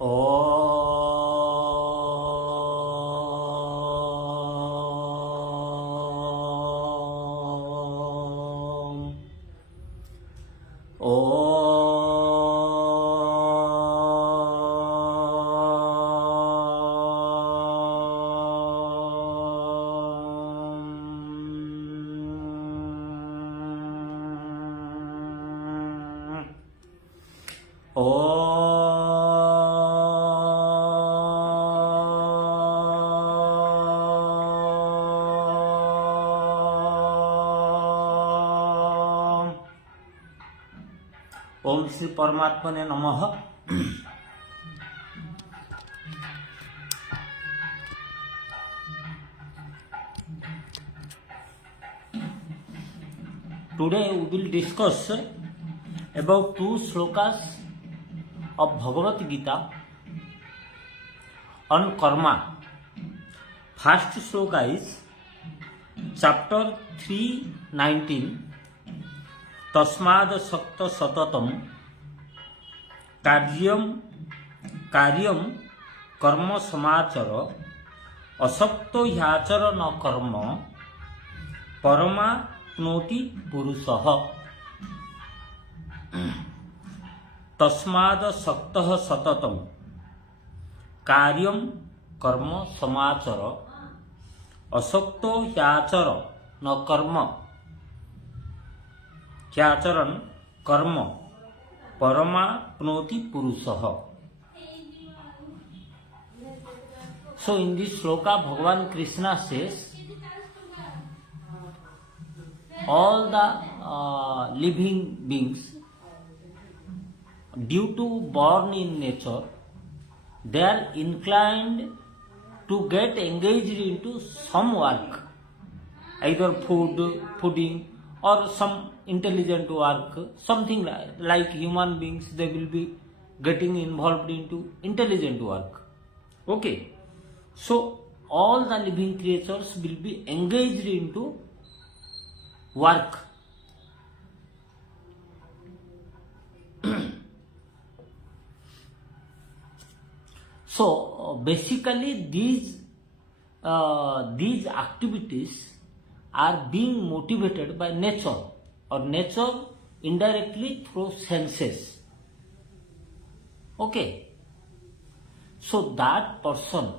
Om. ओम श्री परमात्मने नमः। Today we will discuss about two shlokas of Bhagavad Gita on karma. First shloka is chapter 3:19. तस्माद सक्त सततम कार्यम कर्म समाचर असक्तो ह्याचर न कर्म परमाप्नोति पुरुषः। तस्माद सक्तः सततम कार्यम कर्म समाचर असक्तो ह्याचर न कर्म ह्याचरण कर्म परमाप्नोति पुरुषः। So in this shloka Bhagavan Krishna says all the living beings, due to born in nature, they are inclined to get engaged into some work, either fooding or some intelligent work, something like human beings, they will be getting involved into intelligent work. Okay, so all the living creatures will be engaged into work. So basically these activities are being motivated by nature, or nature indirectly through senses. Okay, so that person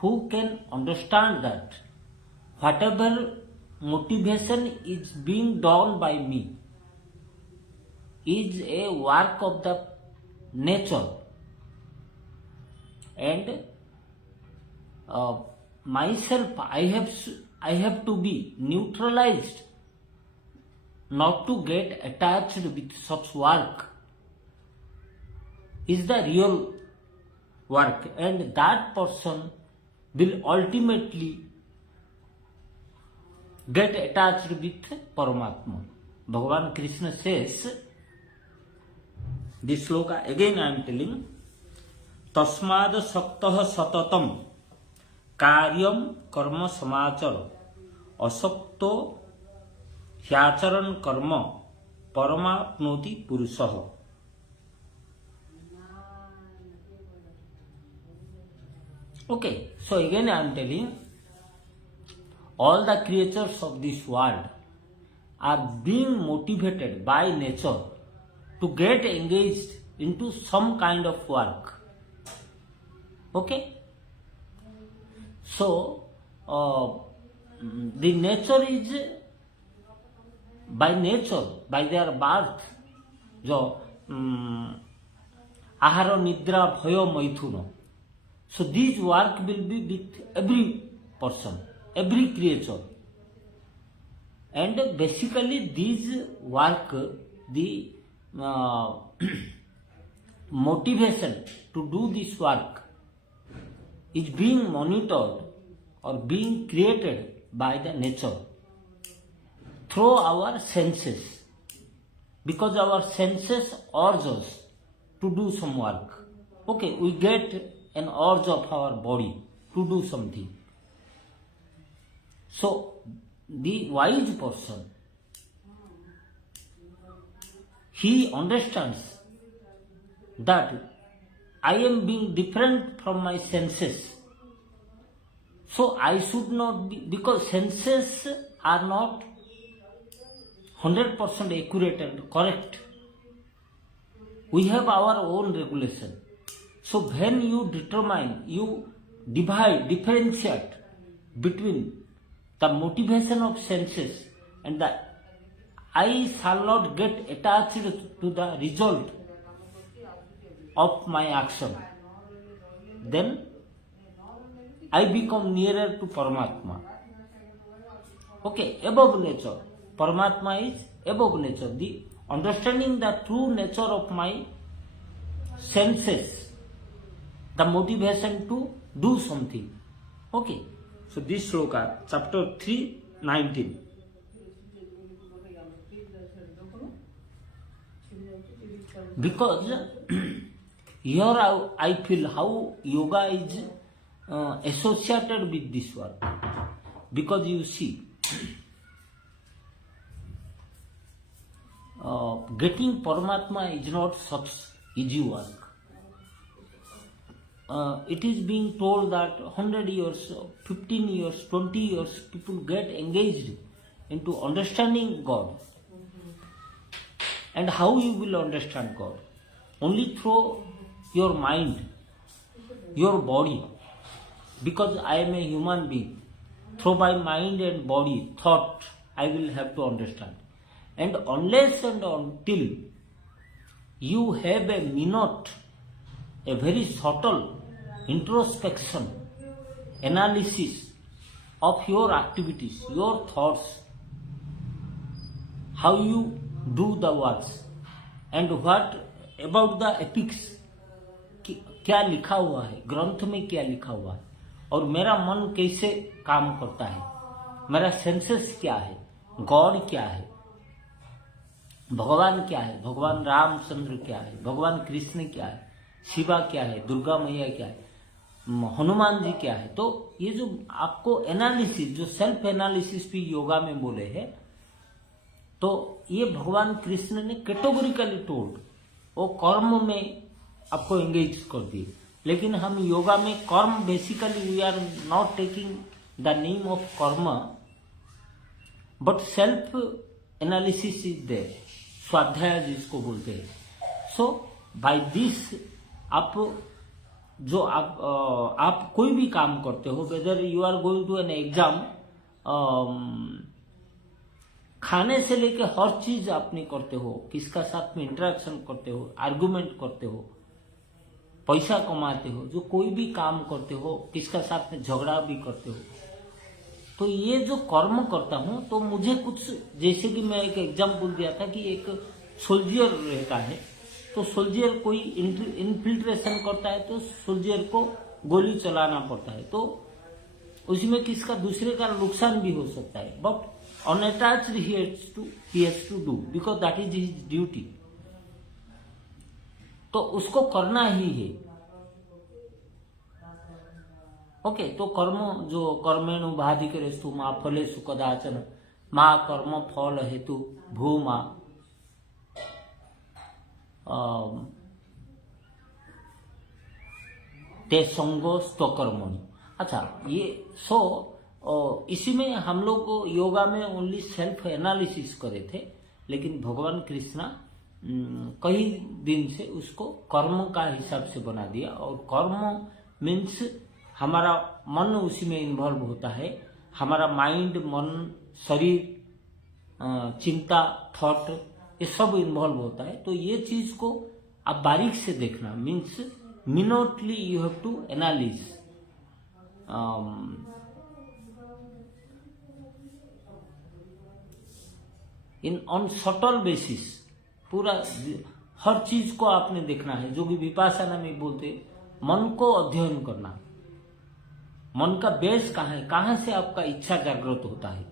who can understand that whatever motivation is being done by me is a work of the nature, and myself I have to be neutralized not to get attached with such work, is the real work, and that person will ultimately get attached with Paramatma. Bhagavan Krishna says, this sloka again I am telling, tasmad saktah satatam karyam karma samachar asakto ह्याचरण कर्म परमाप्नोति पुरुषः। Okay, so again I am telling, all the creatures of this world are being motivated by nature to get engaged into some kind of work. Okay, so the nature is by nature, by their birth, जो आहार निद्रा भय मैथुन, so these work will be with every person, every creature, and basically these work, the motivation to do this work is being monitored or being created by the nature through our senses, because our senses urge us to do some work. Okay, we get an urge of our body to do something. So the wise person, he understands that I am being different from my senses. So I should not be, because senses are not 100% accurate and correct. We have our own regulation. So when you determine, you divide, differentiate between the motivation of senses and the I shall not get attached to the result of my action, then I become nearer to Paramatma. Okay, above nature. Paramatma is above nature. The understanding the true nature of my senses, the motivation to do something. Okay, so this sloka, chapter 3, 19. Because here I feel how yoga is associated with this work. Because you see, getting Paramatma is not such easy work. It is being told that 100 years, 15 years, 20 years, people get engaged into understanding God. And how you will understand God? Only through your mind, your body. Because I am a human being. Through my mind and body, thought, I will have to understand. And unless and until you have a minute, a very subtle introspection, analysis of your activities, your thoughts, how you do the works, and what about the epics, क्या लिखा हुआ है, ग्रंथ में क्या लिखा हुआ है, और मेरा मन कैसे काम करता है, मेरा सेंसेस क्या है, गॉड क्या है, भगवान क्या है, भगवान रामचंद्र क्या है, भगवान कृष्ण क्या है, शिवा क्या है, दुर्गा मैया क्या है, हनुमान जी क्या है. तो ये जो आपको एनालिसिस, जो सेल्फ एनालिसिस भी योगा में बोले हैं, तो ये भगवान कृष्ण ने कैटेगोरिकली टोल्ड, वो कर्म में आपको एंगेज कर दिए. लेकिन हम योगा में कर्म, basically we are not taking the name of karma, but self analysis is there, स्वाध्याय जिसको बोलते हैं. सो बाय दिस आप जो आप कोई भी काम करते हो, whether you are going to an exam, खाने से लेके हर चीज आप नहीं करते हो, किसका साथ में इंटरेक्शन करते हो, आर्गुमेंट करते हो, पैसा कमाते हो, जो कोई भी काम करते हो, किसका साथ में झगड़ा भी करते हो. तो ये जो कर्म करता हूं, तो मुझे कुछ, जैसे कि मैं एक एग्जाम्पल दिया था कि एक सोल्जियर रहता है, तो सोल्जियर कोई इन्फिल्ट्रेशन करता है, तो सोल्जियर को गोली चलाना पड़ता है, तो उसमें किसका दूसरे का नुकसान भी हो सकता है. But unattached he has to do because that is his duty. तो उसको करना ही है. ओके, तो कर्म जो कर्मेणु बाधिकरेस्तु मा फलेषु कदाचन मा कर्म फल हेतु भूमा ते संगो स्वकर्मणि. अच्छा, ये इसी में हम लोग योगा में ओनली सेल्फ एनालिसिस करे थे, लेकिन भगवान कृष्णा कई दिन से उसको कर्म का हिसाब से बना दिया. और कर्म मीन्स हमारा मन उसी में इन्वॉल्व होता है, हमारा माइंड, मन, शरीर, चिंता, थॉट, ये सब इन्वॉल्व होता है. तो ये चीज को आप बारीक से देखना, means minutely you have to analyse. In on subtle basis पूरा हर चीज को आपने देखना है. जो भी विपासना में बोलते, मन को अध्ययन करना, मन का बेस कहाँ है, कहां से आपका इच्छा जागृत होता है,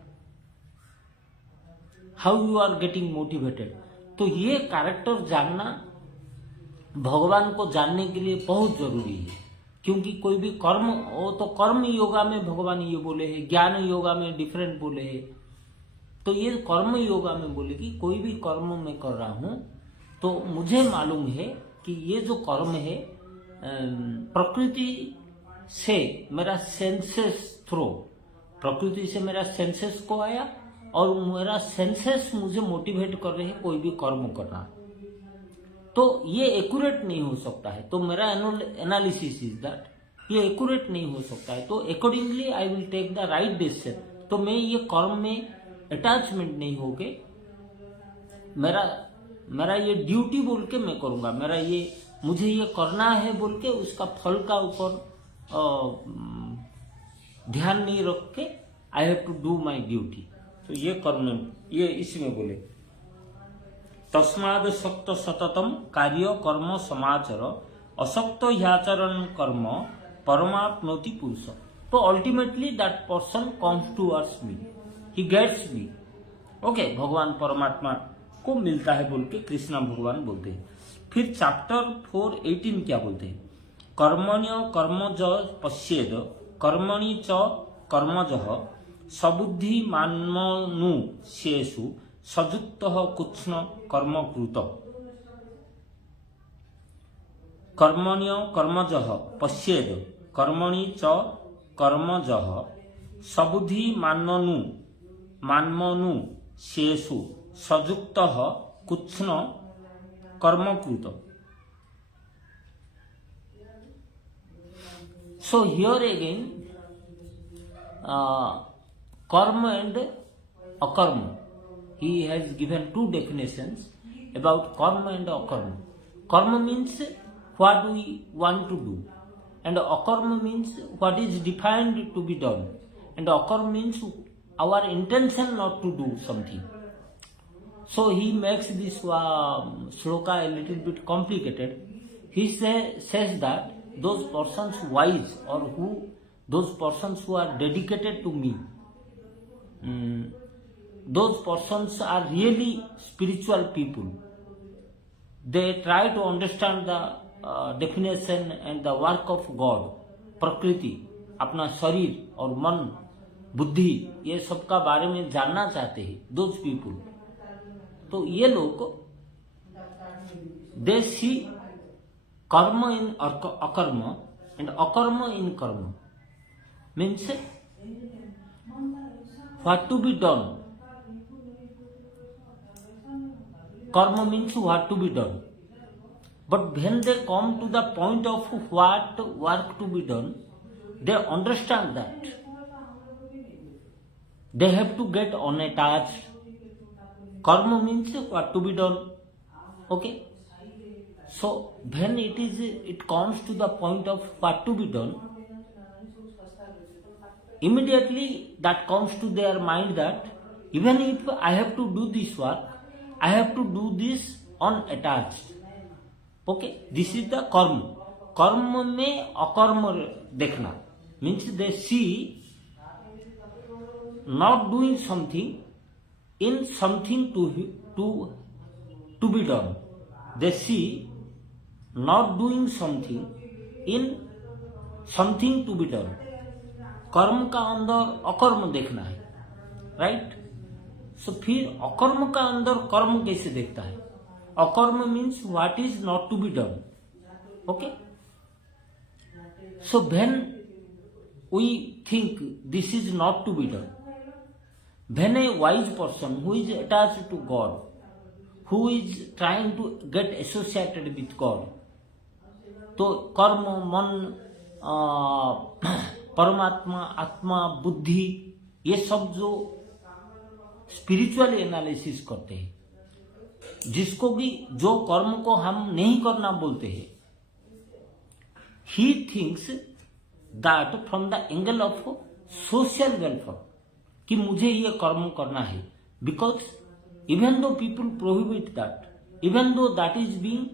how you are getting motivated. तो ये कैरेक्टर जानना भगवान को जानने के लिए बहुत जरूरी है. क्योंकि कोई भी कर्म, वो तो कर्म योगा में भगवान ये बोले हैं, ज्ञान योगा में डिफरेंट बोले हैं. तो ये कर्म योगा में बोले कि कोई भी कर्म मैं कर रहा हूं, तो मुझे मालूम है कि ये जो कर्म है प्रकृति से मेरा सेंसेस थ्रो, प्रकृति से मेरा सेंसेस को आया और मेरा सेंसेस मुझे मोटिवेट कर रहे हैं कोई भी कर्म करना, तो ये एक्यूरेट नहीं हो सकता है। तो मेरा एनालिसिस इज दैट ये एक्यूरेट नहीं हो सकता है, तो accordingly I will take the right decision. तो मैं ये कर्म में अटैचमेंट नहीं होके मेरा ये ड्यूटी बोल के मैं करूंगा, मेरा ये मुझे ये करना है बोल के उसका फल का ऊपर ध्यान नहीं रख के I have to do my duty. तो ये कर्म, ये इसमें बोले तस्माद शक्त सततम कार्य कर्म समाचर असक्त ह्याचरण कर्म परमाप्नोति पुरुष। तो ultimately that person comes towards me, he gets me. Okay, भगवान परमात्मा को मिलता है बोल के कृष्णा भगवान बोलते हैं। फिर चैप्टर 4:18 क्या बोलते हैं? कर्मण्य कर्मज पश्येद कर्मणि च कर्मजः सबुद्धि मान्मनु शेषु सजुक्त कुत्स्न कर्मकृत। कर्मण्य कर्मजः पश्येद कर्मणि च कर्मजः सबुद्धि मान्मनु शेषु सजुक्त कुत्स्न कर्मकृत। So here again karma and akarma, he has given two definitions about karma and akarma. Karma means what we want to do, and akarma means what is defined to be done, and akarma means our intention not to do something. So he makes this shloka a little bit complicated. He says that those persons wise or those persons who are dedicated to me, those persons are really spiritual people. They try to understand the definition and the work of God, प्रकृति, अपना शरीर और मन बुद्धि ये सब का बारे में जानना चाहते हैं, those people. तो ये लोग they see karma in akarma and akarma in karma, means what to be done. Karma means what to be done, but when they come to the point of what work to be done, they understand that they have to get unattached. Karma means what to be done. Okay, so when it comes to the point of what to be done, immediately that comes to their mind that even if I have to do this work, I have to do this unattached. Okay, this is the karma. Karma में अकर्म देखना means they see not doing something in something to be done. They see not doing something in something to be done. कर्म का अंदर अकर्म देखना है, right? सो फिर अकर्म का अंदर कर्म कैसे देखता है? अकर्म means what is not to be done. Okay, so when we think this is not to be done, when a wise person who is attached to God, who is trying to get associated with God, तो कर्म, मन, परमात्मा, आत्मा, बुद्धि, ये सब जो spiritual analysis करते हैं, जिसको भी जो कर्म को हम नहीं करना बोलते हैं, he thinks that from the angle of social welfare, कि मुझे ये कर्म करना है, because even though people prohibit that, even though that is being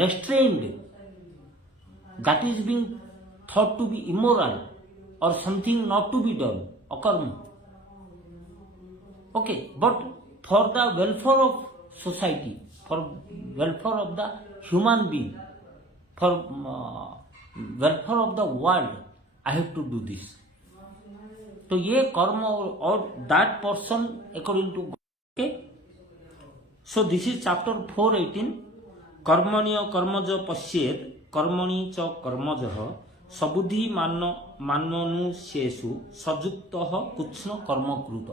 restrained, that is being thought to be immoral और something not to be done, अकर्म. Okay, but for the welfare of society, for welfare of the human being, for welfare of the world, I have to do this. तो ये कर्म और that person according to God. So this is chapter 4:18. कर्मण्य कर्मज पश्येद कर्मणि च कर्मजः सबुद्धि माननुष्येषु सजुक्तः कुत्स्न कर्मकृत.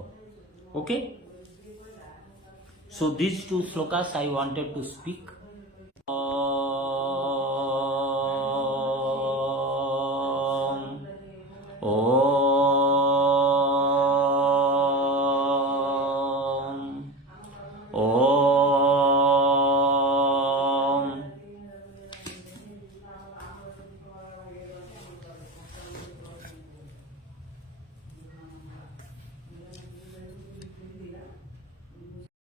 Okay, so these two slokas I wanted to speak.